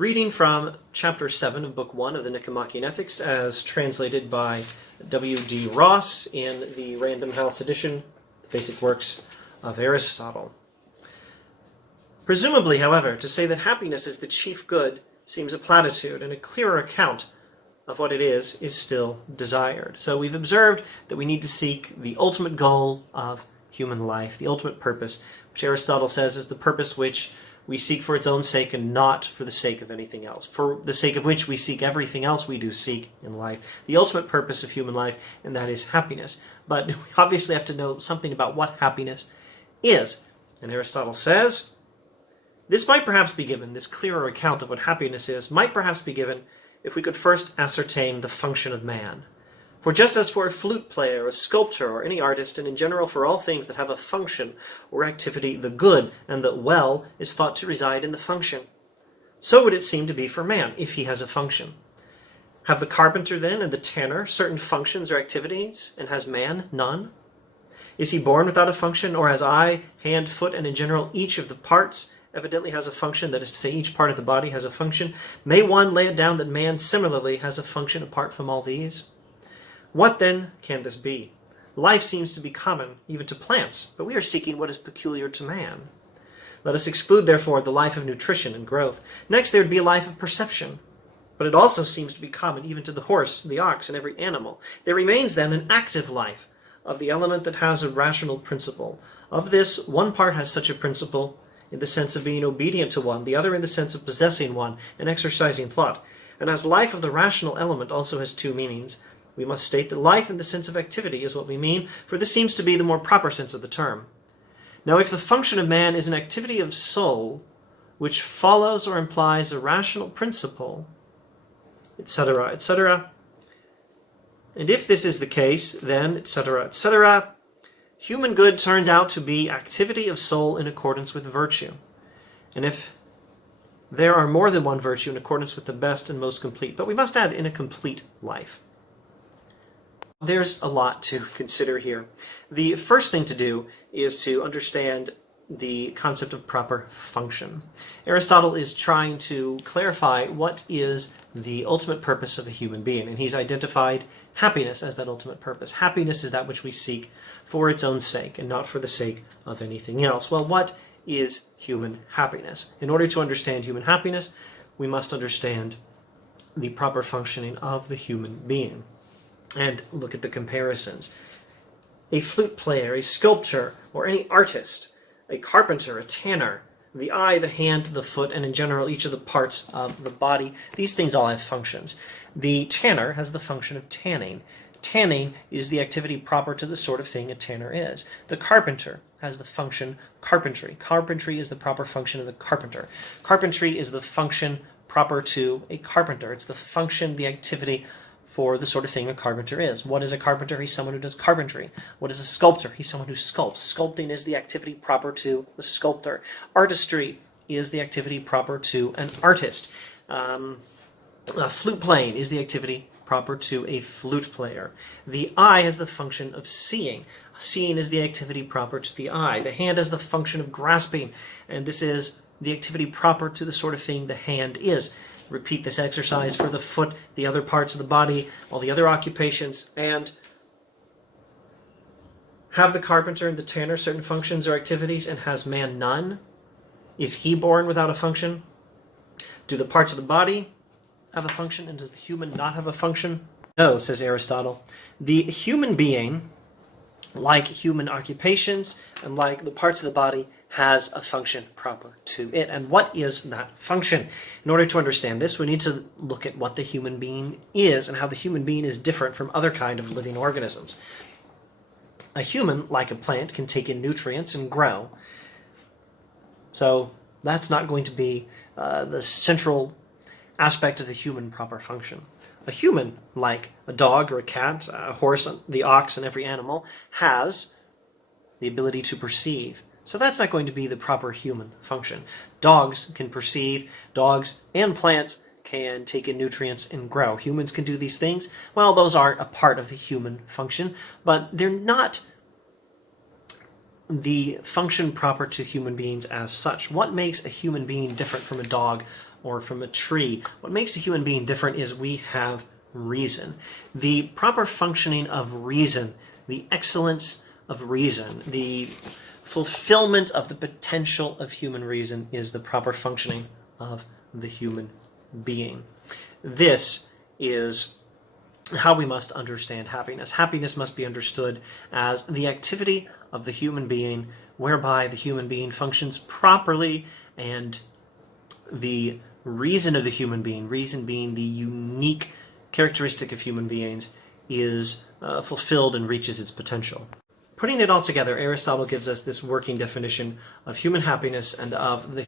Reading from Chapter 7 of Book 1 of the Nicomachean Ethics as translated by W.D. Ross in the Random House edition, The Basic Works of Aristotle. Presumably, however, to say that happiness is the chief good seems a platitude, and a clearer account of what it is still desired. So we've observed that we need to seek the ultimate goal of human life, the ultimate purpose, which Aristotle says is the purpose which we seek for its own sake and not for the sake of anything else, for the sake of which we seek everything else we do seek in life, the ultimate purpose of human life, and that is happiness. But we obviously have to know something about what happiness is. And Aristotle says, this might perhaps be given, this clearer account of what happiness is, might perhaps be given if we could first ascertain the function of man. For just as for a flute player, a sculptor, or any artist, and in general for all things that have a function or activity, the good and the well is thought to reside in the function, so would it seem to be for man, if he has a function. Have the carpenter, then, and the tanner certain functions or activities, and has man none? Is he born without a function, or has eye, hand, foot, and in general each of the parts evidently has a function, that is to say, each part of the body has a function? May one lay it down that man similarly has a function apart from all these? What then can this be? Life seems to be common even to plants, but we are seeking what is peculiar to man. Let us exclude, therefore, the life of nutrition and growth. Next, there would be a life of perception, but it also seems to be common even to the horse, the ox, and every animal. There remains, then, an active life of the element that has a rational principle. Of this, one part has such a principle in the sense of being obedient to one, the other in the sense of possessing one and exercising thought. And as life of the rational element also has two meanings, we must state that life in the sense of activity is what we mean, for this seems to be the more proper sense of the term. Now, if the function of man is an activity of soul, which follows or implies a rational principle, etc., etc., and if this is the case, then, etc., etc., human good turns out to be activity of soul in accordance with virtue. And if there are more than one virtue in accordance with the best and most complete, but we must add in a complete life. There's a lot to consider here. The first thing to do is to understand the concept of proper function. Aristotle is trying to clarify what is the ultimate purpose of a human being, and he's identified happiness as that ultimate purpose. Happiness is that which we seek for its own sake and not for the sake of anything else. Well, what is human happiness? In order to understand human happiness, we must understand the proper functioning of the human being. And look at the comparisons. A flute player, a sculptor, or any artist, a carpenter, a tanner, the eye, the hand, the foot, and in general each of the parts of the body, these things all have functions. The tanner has the function of tanning. Tanning is the activity proper to the sort of thing a tanner is. The carpenter has the function carpentry. Carpentry is the proper function of the carpenter. Carpentry is the function proper to a carpenter. It's the function, the activity for the sort of thing a carpenter is. What is a carpenter? He's someone who does carpentry. What is a sculptor? He's someone who sculpts. Sculpting is the activity proper to the sculptor. Artistry is the activity proper to an artist. Flute playing is the activity proper to a flute player. The eye has the function of seeing. Seeing is the activity proper to the eye. The hand has the function of grasping, and this is the activity proper to the sort of thing the hand is. Repeat this exercise for the foot, the other parts of the body, all the other occupations, and have the carpenter and the tanner certain functions or activities, and has man none? Is he born without a function? Do the parts of the body have a function, and does the human not have a function? No, says Aristotle. The human being, like human occupations and like the parts of the body, has a function proper to it. And what is that function? In order to understand this, we need to look at what the human being is and how the human being is different from other kind of living organisms. A human, like a plant, can take in nutrients and grow. So that's not going to be the central aspect of the human proper function. A human, like a dog or a cat, a horse, the ox, and every animal, has the ability to perceive. So that's not going to be the proper human function. Dogs can perceive. Dogs and plants can take in nutrients and grow. Humans can do these things. Well, those are a part of the human function, but they're not the function proper to human beings as such. What makes a human being different from a dog or from a tree. What makes a human being different is we have reason. The proper functioning of reason, the excellence of reason, the fulfillment of the potential of human reason is the proper functioning of the human being. This is how we must understand happiness. Happiness must be understood as the activity of the human being whereby the human being functions properly, and the reason of the human being, reason being the unique characteristic of human beings, is fulfilled and reaches its potential. Putting it all together, Aristotle gives us this working definition of human happiness and of the